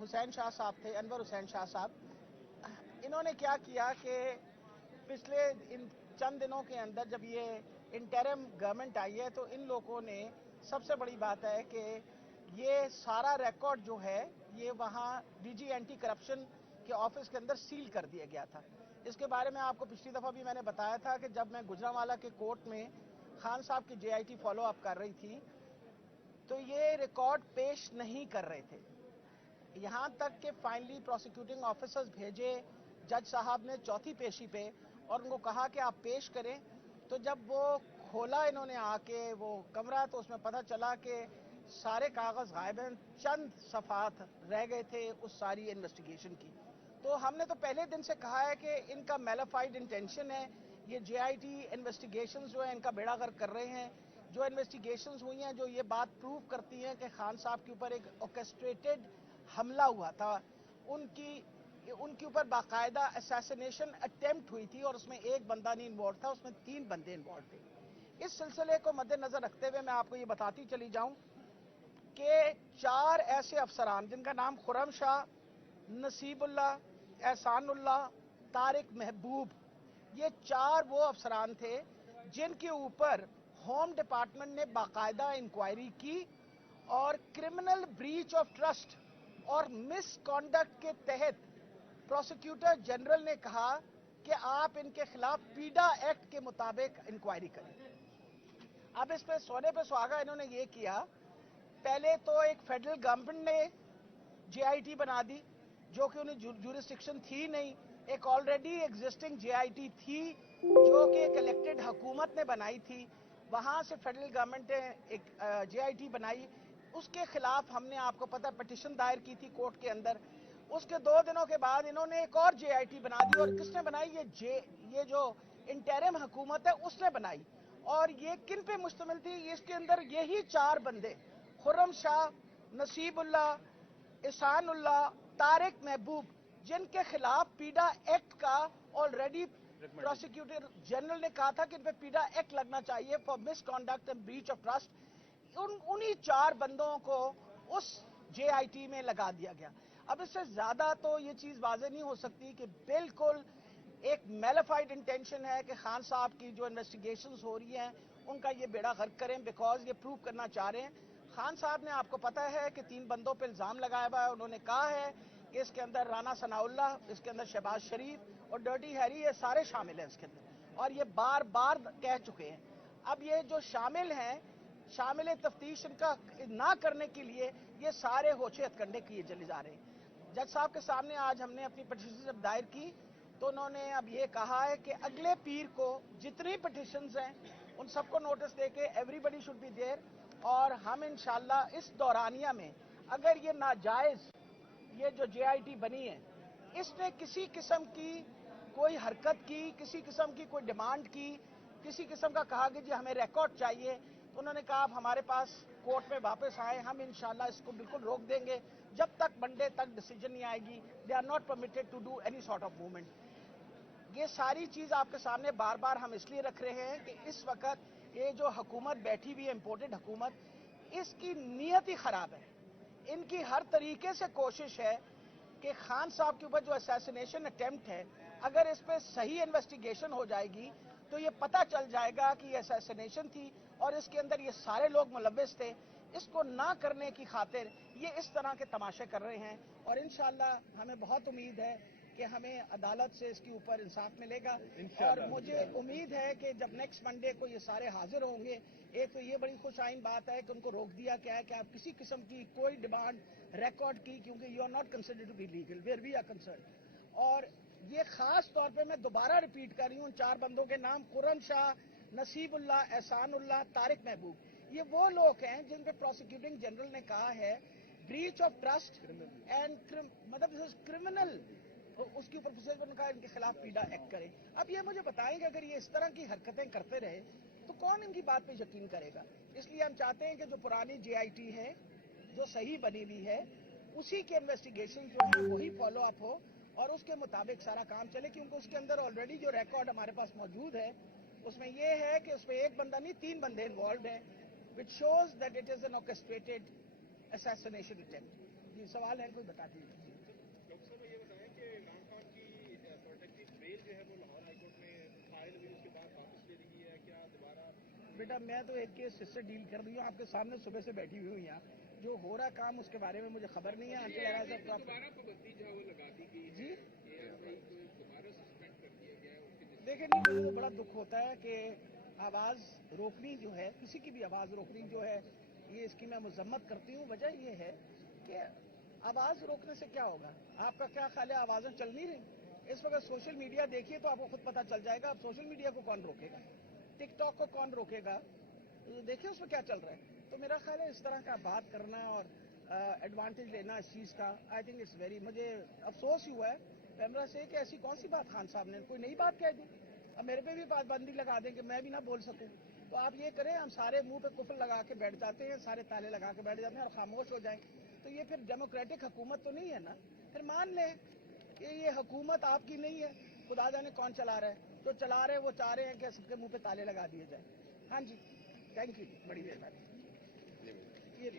हुसैन शाह साहब थे, अनवर हुसैन शाह साहब, इन्होंने क्या किया कि पिछले इन चंद दिनों के अंदर जब ये इंटरिम गवर्नमेंट आई है तो इन लोगों ने, सबसे बड़ी बात है कि ये सारा रिकॉर्ड जो है ये वहाँ डीजी एंटी करप्शन के ऑफिस के अंदर सील कर दिया गया था। इसके बारे में आपको पिछली दफ़ा भी मैंने बताया था कि जब मैं गुजरांवाला के कोर्ट में खान साहब की जेआईटी फॉलो अप कर रही थी तो ये रिकॉर्ड पेश नहीं कर रहे थे, यहाँ तक कि फाइनली प्रोसिक्यूटिंग ऑफिसर्स भेजे जज साहब ने चौथी पेशी पे और उनको कहा कि आप पेश करें। तो जब वो खोला इन्होंने आके वो कमरा तो उसमें पता चला कि सारे कागज़ गायब हैं, चंद सफ़ात रह गए थे उस सारी इन्वेस्टिगेशन की। तो हमने तो पहले दिन से कहा है कि इनका मैलिफाइड इंटेंशन है, ये जेआईटी इन्वेस्टिगेशंस जो है इनका बेड़ा गर्क कर रहे हैं। जो इन्वेस्टिगेशंस हुई हैं जो ये बात प्रूव करती हैं कि खान साहब के ऊपर एक ऑर्केस्ट्रेटेड हमला हुआ था, उनके ऊपर बाकायदा असैसिनेशन अटेम्प्ट हुई थी और उसमें एक बंदा नहीं इन्वॉल्व था, उसमें 3 बंदे इन्वॉल्व थे। इस सिलसिले को मद्देनजर रखते हुए मैं आपको ये बताती चली जाऊं कि 4 ऐसे अफसरान जिनका नाम खुर्रम शाह, नसीबुल्लाह, एहसानुल्लाह, तारिक महबूब, ये 4 वो अफसरान थे जिनके ऊपर होम डिपार्टमेंट ने बाकायदा इंक्वायरी की और क्रिमिनल ब्रीच ऑफ ट्रस्ट और मिसकॉन्डक्ट के तहत प्रोसिक्यूटर जनरल ने कहा कि आप इनके खिलाफ पीडा एक्ट के मुताबिक इंक्वायरी करें। अब इस पे सोने पे सुहागा इन्होंने ये किया, पहले तो एक फेडरल गवर्नमेंट ने जेआईटी बना दी जो कि उन्हें ज्यूरिस्डिक्शन थी नहीं, एक ऑलरेडी एग्जिस्टिंग जेआईटी थी जो कि एक इलेक्टेड हुकूमत ने बनाई थी, वहाँ से फेडरल गवर्नमेंट ने एक जेआईटी बनाई, उसके खिलाफ हमने आपको पता पिटिशन दायर की थी कोर्ट के अंदर। उसके 2 दिनों के बाद इन्होंने एक और जेआईटी बना दी और किसने बनाई? ये जो इंटरिम हुकूमत है उसने बनाई। और ये किन पे मुश्तमिल थी? इसके अंदर यही 4 बंदे खुर्रम शाह, नसीबुल्लाह, एहसानुल्लाह, तारिक महबूब, जिनके खिलाफ पीडा एक्ट का ऑलरेडी प्रोसिक्यूटर जनरल ने कहा था कि इन पे पीडा एक्ट लगना चाहिए for misconduct and breach of trust, उन्हीं 4 बंदों को उस जेआईटी में लगा दिया गया। अब इससे ज्यादा तो ये चीज वाज़ेह नहीं हो सकती कि बिल्कुल एक मैलिफाइड इंटेंशन है कि खान साहब की जो इन्वेस्टिगेशंस हो रही हैं उनका ये बेड़ा गर्क करें, बिकॉज ये प्रूव करना चाह रहे हैं। खान साहब ने, आपको पता है कि 3 बंदों पर इल्जाम लगाया हुआ है, उन्होंने कहा है कि इसके अंदर राना सनाउल्लाह, इसके अंदर शहबाज शरीफ और डर्टी हैरी, ये सारे शामिल हैं इसके अंदर, और ये बार बार कह चुके हैं। अब ये जो शामिल हैं, शामिल तफ्तीश इनका ना करने के लिए ये सारे होचे हथकंडे किए चले जा रहे हैं। जज साहब के सामने आज हमने अपनी पिटीशन जब दायर की तो उन्होंने अब ये कहा है कि अगले पीर को जितनी पिटीशंस हैं उन सबको नोटिस देके एवरीबडी शुड बी देयर, और हम इंशाल्लाह इस दौरानिया में अगर ये नाजायज ये जो जेआईटी बनी है इसने किसी किस्म की कोई हरकत की, किसी किस्म की कोई डिमांड की, किसी किस्म का कहा कि जी हमें रिकॉर्ड चाहिए, तो उन्होंने कहा आप हमारे पास कोर्ट में वापस आए, हम इंशाल्लाह इसको बिल्कुल रोक देंगे जब तक मंडे तक डिसीजन नहीं आएगी। They are not permitted to do any sort of movement. ये सारी चीज आपके सामने बार बार हम इसलिए रख रहे हैं कि इस वक्त ये जो हुकूमत बैठी हुई है, इम्पोर्टेड हुकूमत, इसकी नीयत ही खराब है। इनकी हर तरीके से कोशिश है कि खान साहब के ऊपर जो असैसिनेशन अटेम्प्ट है, अगर इस पर सही इन्वेस्टिगेशन हो जाएगी तो ये पता चल जाएगा कि ये असैसिनेशन थी और इसके अंदर ये सारे लोग मुलव्विस थे। इसको ना करने की खातिर ये इस तरह के तमाशे कर रहे हैं, और इंशाल्लाह हमें बहुत उम्मीद है कि हमें अदालत से इसके ऊपर इंसाफ मिलेगा। और मुझे उम्मीद है कि जब नेक्स्ट मंडे को ये सारे हाजिर होंगे, एक तो ये बड़ी खुश आइन बात है कि उनको रोक दिया गया है कि आप किसी किस्म की कोई डिमांड रिकॉर्ड की, क्योंकि you are not considered to be legal where we are concern. और ये खास तौर पे मैं दोबारा रिपीट कर रही हूँ, 4 बंदों के नाम खुर्रम शाह, नसीबुल्लाह, एहसानुल्लाह, तारिक महबूब, ये वो लोग हैं जिन पे प्रोसिक्यूटिंग जनरल ने कहा है ब्रीच ऑफ ट्रस्ट एंड मतलब क्रिमिनल, उसके ऊपर प्रोसीजर ने कहा इनके खिलाफ पीडा एक्ट करें। अब ये मुझे बताएं कि अगर ये इस तरह की हरकतें करते रहे तो कौन इनकी बात पे यकीन करेगा। इसलिए हम चाहते हैं कि जो पुरानी जेआईटी है जो सही बनी हुई है उसी के इन्वेस्टिगेशन जो है वही फॉलो अप हो और उसके मुताबिक सारा काम चले, क्योंकि उसके अंदर ऑलरेडी जो रिकॉर्ड हमारे पास मौजूद है उसमें ये है कि उसमें एक बंदा नहीं 3 बंदे इन्वॉल्व हैं, which shows that it is an orchestrated assassination attempt. जी सवाल है कोई बता दीजिए। डॉक्टर साहब ये बताएं कि इमरान खान की प्रोटेक्टिव बेल जो है वो लाहौर हाईकोर्ट में फाइल हुई, उसके बाद वापस ले ली गई है, क्या दोबारा? बेटा मैं तो एक केस इससे डील कर रही हूँ, आपके सामने सुबह से बैठी हुई हूँ यहाँ, जो हो रहा काम उसके बारे में मुझे खबर नहीं है। दोबारा पाबंदी जो है वो लगा दी गई जी दोबारा सस्पेंड कर दिया गया है। देखिए नहीं, मुझे तो बड़ा दुख होता है कि आवाज़ रोकनी जो है, किसी की भी आवाज़ रोकनी जो है, ये इसकी मैं मजम्मत करती हूँ। वजह ये है कि आवाज़ रोकने से क्या होगा? आपका क्या ख्याल है, आवाज़ें चल नहीं रही? इस वक्त सोशल मीडिया देखिए तो आपको खुद पता चल जाएगा। अब सोशल मीडिया को कौन रोकेगा, टिकटॉक को कौन रोकेगा, तो देखिए उसमें क्या चल रहा है। तो मेरा ख्याल है इस तरह का बात करना और एडवांटेज लेना इस चीज़ का, आई थिंक इट्स वेरी, मुझे अफसोस ही हुआ है कैमरा से कि ऐसी कौन सी बात खान साहब ने कोई नई बात कह दी। अब मेरे पे भी पाबंदी लगा दें कि मैं भी ना बोल सकूं। तो आप ये करें, हम सारे मुंह पे कुफल लगा के बैठ जाते हैं, सारे ताले लगा के बैठ जाते हैं और खामोश हो जाएं, तो ये फिर डेमोक्रेटिक हुकूमत तो नहीं है ना। फिर मान लें कि ये हुकूमत आपकी नहीं है, खुदा जाने कौन चला रहा है। जो चला रहे हैं वो चाह रहे हैं कि सबके मुंह पे ताले लगा दिए जाए। हाँ जी, थैंक यू, बड़ी मेहरबानी। ये